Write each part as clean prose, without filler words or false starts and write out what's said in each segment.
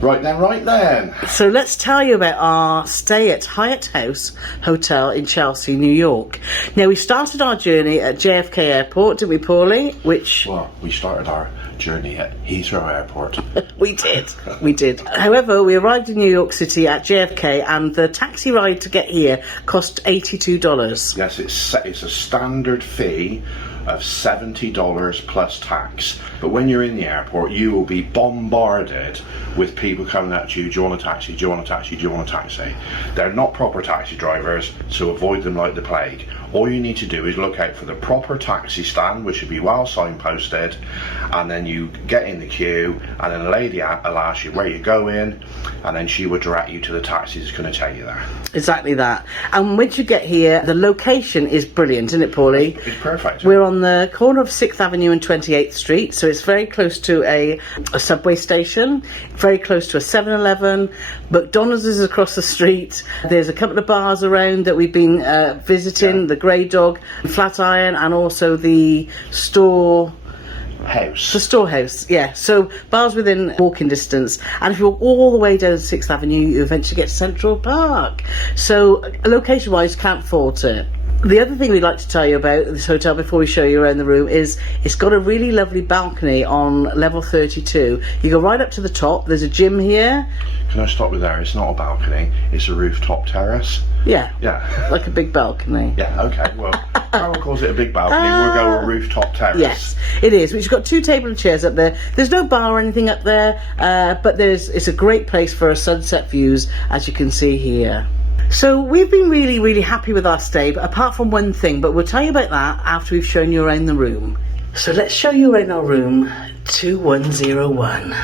Right then. So let's tell you about our stay at Hyatt House Hotel in Chelsea, New York. Now, we started our journey at JFK Airport, didn't we, Paulie? Well, we started our journey at Heathrow Airport. We did. However, we arrived in New York City at JFK, and the taxi ride to get here cost $82. Yes, it's a standard fee of $70 plus tax. But when you're in the airport, you will be bombarded with people coming at you. Do you want a taxi? Do you want a taxi? Do you want a taxi? They're not proper taxi drivers, so avoid them like the plague. All you need to do is look out for the proper taxi stand, which should be well signposted, and then you get in the queue, and then a lady will ask you where you're going, and then she will direct you to the taxi that's going to take you there. Exactly that. And once you get here, the location is brilliant, isn't it, Paulie? It's perfect. We're on the corner of 6th Avenue and 28th Street, so it's very close to a subway station, very close to a 7-Eleven. McDonald's is across the street. There's a couple of bars around that we've been visiting, the Grey Dog, Flatiron, and also the Store House. The Storehouse, yeah. So bars within walking distance, and if you walk all the way down 6th Avenue, you eventually get to Central Park. So location-wise, can't fault it. The other thing we'd like to tell you about this hotel before we show you around the room is it's got a really lovely balcony on level 32. You go right up to the top. There's a gym here. Can I stop you there? It's not a balcony, it's a rooftop terrace. Yeah. Yeah. Like a big balcony. Yeah, okay. Well, Carole calls it a big balcony. We'll go a rooftop terrace. Yes, it is. We've got 2 table and chairs up there. There's no bar or anything up there, but it's a great place for sunset views, as you can see here. So we've been really, really happy with our stay, but apart from one thing, but we'll tell you about that after we've shown you around the room. So let's show you around our room 2101.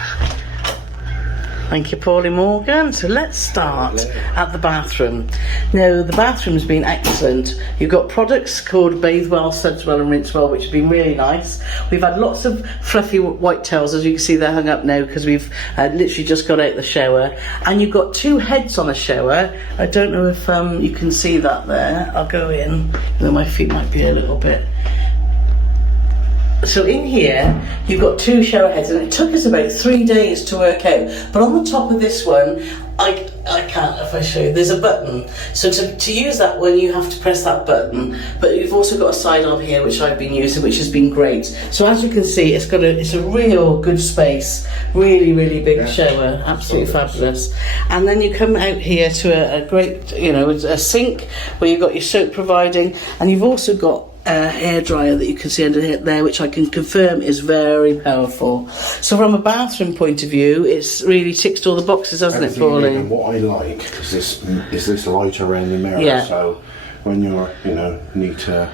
Thank you, Paulie Morgan. So let's start at the bathroom. Now, the bathroom's been excellent. You've got products called Bathe Well, Suds Well and Rinse Well, which have been really nice. We've had lots of fluffy white towels, as you can see they're hung up now because we've literally just got out the shower. And you've got 2 heads on a shower. I don't know if you can see that there. I'll go in, though my feet might be a little bit. So in here, you've got 2 shower heads, and it took us about 3 days to work out. But on the top of this one, I can't, if I show you, there's a button. So to use that one, you have to press that button. But you've also got a side on here, which I've been using, which has been great. So as you can see, it's a real good space. Really, really big shower. Absolutely fabulous. And then you come out here to a great, a sink where you've got your soap providing, and you've also got a hairdryer that you can see under there, which I can confirm is very powerful. So from a bathroom point of view, it's really ticked all the boxes, hasn't it, Paulie? And what I like is this light around the mirror. Yeah. So when you're, need to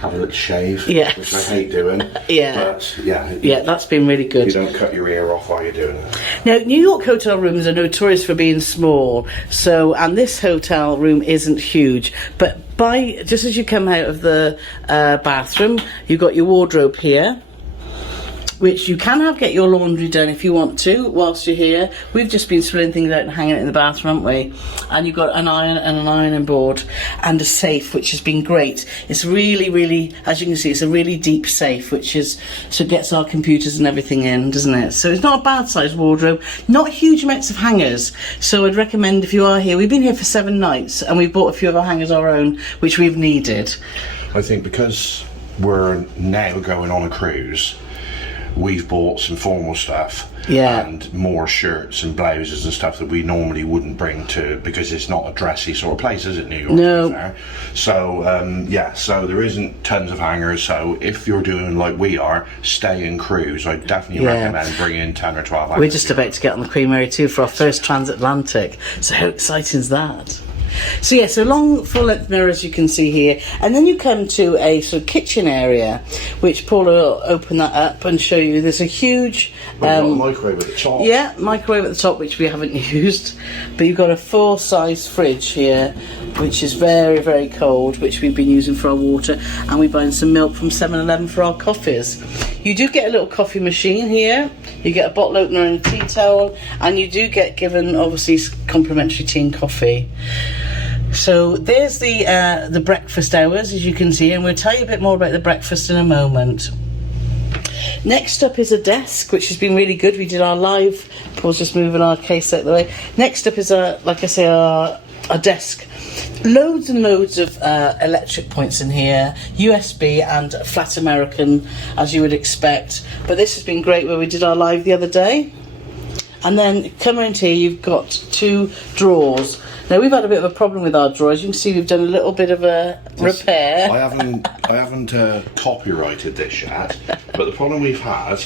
have a little shave, yes, which I hate doing. Yeah. But yeah, that's been really good. You don't cut your ear off while you're doing it. Now, New York hotel rooms are notorious for being small, and this hotel room isn't huge, but just as you come out of the bathroom, you've got your wardrobe here, which you can get your laundry done if you want to whilst you're here. We've just been spilling things out and hanging it in the bathroom, haven't we? And you've got an iron and an ironing board and a safe, which has been great. It's really, really, as you can see, it's a really deep safe, so it gets our computers and everything in, doesn't it? So it's not a bad sized wardrobe, not huge amounts of hangers. So I'd recommend, if you are here, we've been here for 7 nights and we've bought a few of our hangers our own, which we've needed. I think because we're now going on a cruise, we've bought some formal stuff and more shirts and blouses and stuff that we normally wouldn't bring because it's not a dressy sort of place, is it, New York? No. So so there isn't tons of hangers. So if you're doing like we are, stay and cruise, I definitely recommend bringing 10 or 12 hangers. We're just about to get on the Queen Mary too for our first transatlantic. So how exciting is that? So long full length mirrors you can see here, and then you come to a sort of kitchen area, which Paula will open that up and show you. There's a huge microwave at the top. Yeah, microwave at the top, which we haven't used, but you've got a full-size fridge here, which is very, very cold, which we've been using for our water, and we're buying some milk from 7-Eleven for our coffees. You do get a little coffee machine here, you get a bottle opener and a tea towel, and you do get given, obviously, complimentary tea and coffee. So there's the breakfast hours, as you can see, and we'll tell you a bit more about the breakfast in a moment. Next up is a desk, which has been really good. We did our live. Paul's just moving our case out of the way. Next up is a desk. Loads and loads of electric points in here, USB and flat American, as you would expect. But this has been great where we did our live the other day. And then come around here, you've got 2 drawers. Now we've had a bit of a problem with our drawers. You can see we've done a little bit of a repair. I haven't copyrighted this yet, but the problem we've had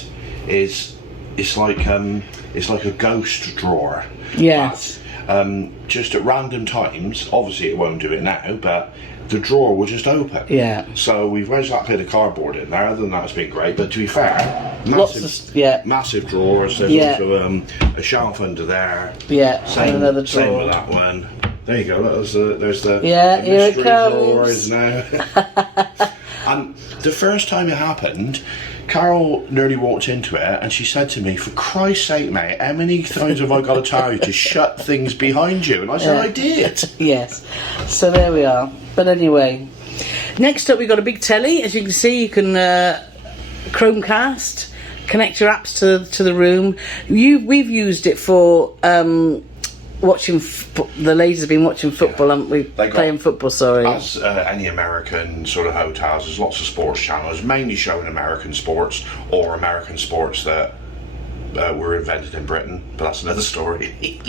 is it's like a ghost drawer. Yes. Just at random times, obviously it won't do it now, but the drawer will just open. Yeah. So we've wedged that bit of cardboard in there. Other than that, it's been great. But to be fair, massive drawers. There's also a shelf under there. Yeah. Same, and another drawer. Same with that one. There you go. Look, there's the here it drawers comes now. And the first time it happened, Carole nearly walked into it and she said to me, "For Christ's sake, mate, how many times have I got to tell you to shut things behind you?" And I said, I did. Yes. So there we are. But anyway, next up we've got a big telly. As you can see, you can Chromecast, connect your apps to the room. We've used it for watching. The ladies have been watching football, haven't we? Playing football, sorry. As any American sort of hotels, there's lots of sports channels, mainly showing American sports or American sports that were invented in Britain, but that's another story.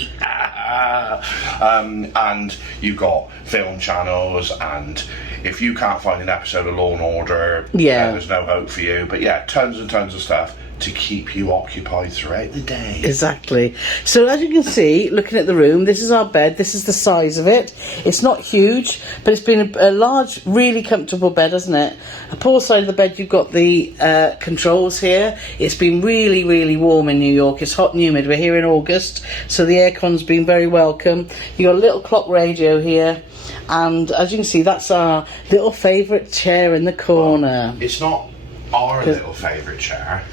And you've got film channels, and if you can't find an episode of Law and Order, there's no hope for you. But yeah, tons and tons of stuff to keep you occupied throughout the day. Exactly. So as you can see, looking at the room, this is our bed. This is the size of it. It's not huge, but it's been a large, really comfortable bed, hasn't it? On Paul side of the bed, you've got the controls here. It's been really, really warm in New York. It's hot and humid. We're here in August, so the aircon's been very welcome. You've got a little clock radio here. And as you can see, that's our little favourite chair in the corner. Well, it's not our little favourite chair.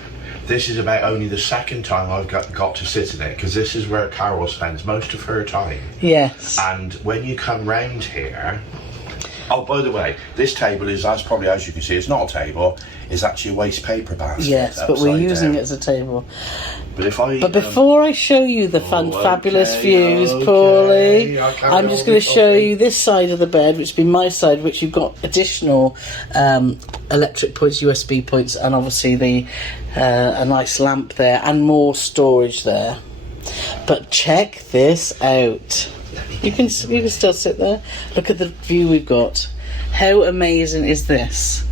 This is about only the second time I've got to sit in it, because this is where Carole spends most of her time. Yes. And when you come round here... Oh, by the way, this table is, as you can see, it's not a table, it's actually a waste paper basket. Yes, but we're using it as a table. But before I show you the fabulous views, Paulie, I'm just going to show you this side of the bed, which would be my side, which you've got additional electric points, USB points, and obviously a nice lamp there, and more storage there. But check this out. You can still sit there. Look at the view we've got. How amazing is this?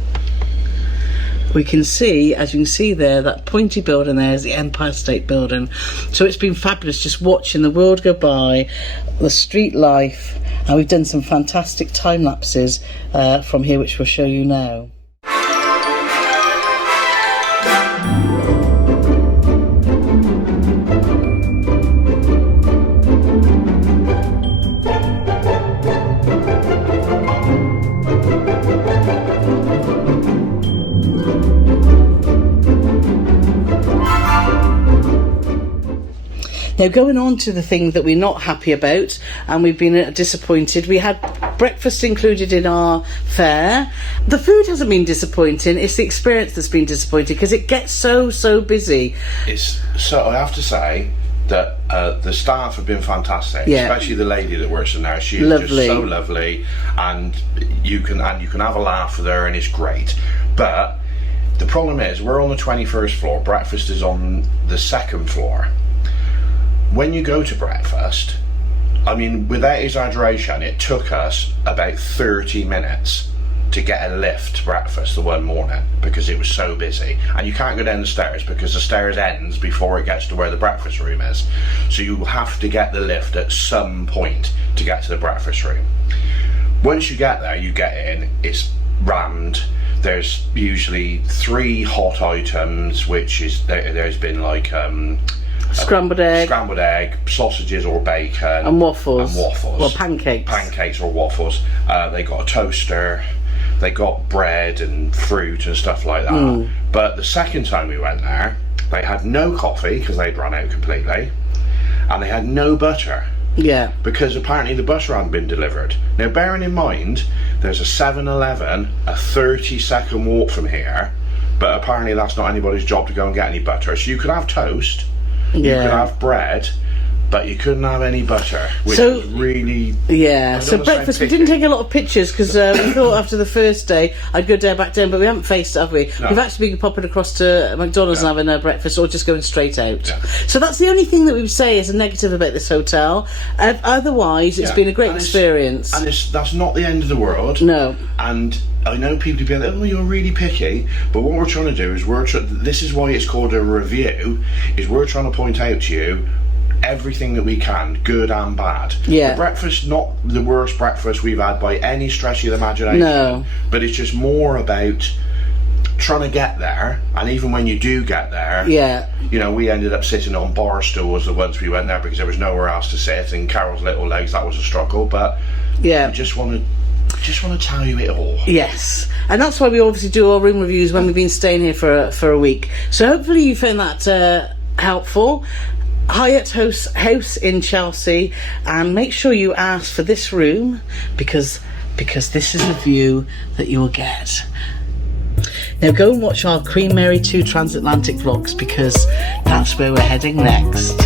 We can see, as you can see there, that pointy building there is the Empire State Building. So it's been fabulous just watching the world go by, the street life, and we've done some fantastic time lapses from here, which we'll show you now. Now, going on to the thing that we're not happy about, and we've been disappointed, we had breakfast included in our fare. The food hasn't been disappointing, it's the experience that's been disappointing, because it gets so busy. So I have to say that the staff have been fantastic, especially the lady that works in there. She is just so lovely, and you can have a laugh with her, and it's great. But the problem is, we're on the 21st floor, breakfast is on the 2nd floor. When you go to breakfast, I mean, without exaggeration, it took us about 30 minutes to get a lift to breakfast the one morning, because it was so busy, and you can't go down the stairs because the stairs ends before it gets to where the breakfast room is, so you have to get the lift at some point to get to the breakfast room. Once you get there, you get in, it's rammed. There's usually 3 hot items, which is there's been like scrambled egg, sausages or bacon, and waffles. Well, pancakes or waffles. They got a toaster, they got bread and fruit and stuff like that. But the second time we went there, they had no coffee because they'd run out completely, and they had no butter. Yeah. Because apparently the butter hadn't been delivered. Now, bearing in mind, there's a 7-Eleven a 30-second walk from here but apparently that's not anybody's job to go and get any butter. So you could have toast, you could have bread, but you couldn't have any butter, which was really... Yeah, so breakfast, we didn't take a lot of pictures because we thought after the first day I'd go back down, but we haven't faced it, have we? No. We've actually been popping across to McDonald's and having a breakfast, or just going straight out. Yeah. So that's the only thing that we would say is a negative about this hotel. Otherwise, it's been a great experience. And that's not the end of the world. No. And I know people be like, oh, you're really picky, but what we're trying to do is this is why it's called a review, is we're trying to point out to you everything that we can, good and bad. Yeah. The breakfast, not the worst breakfast we've had by any stretch of the imagination. No. But it's just more about trying to get there, and even when you do get there, you know, we ended up sitting on bar stools the once we went there because there was nowhere else to sit, and Carol's little legs, that was a struggle, but we just want to tell you it all. Yes, and that's why we obviously do our room reviews when we've been staying here for a week. So hopefully you found that helpful. Hyatt House in Chelsea, and make sure you ask for this room because this is the view that you will get. Now go and watch our Queen Mary 2 transatlantic vlogs because that's where we're heading next.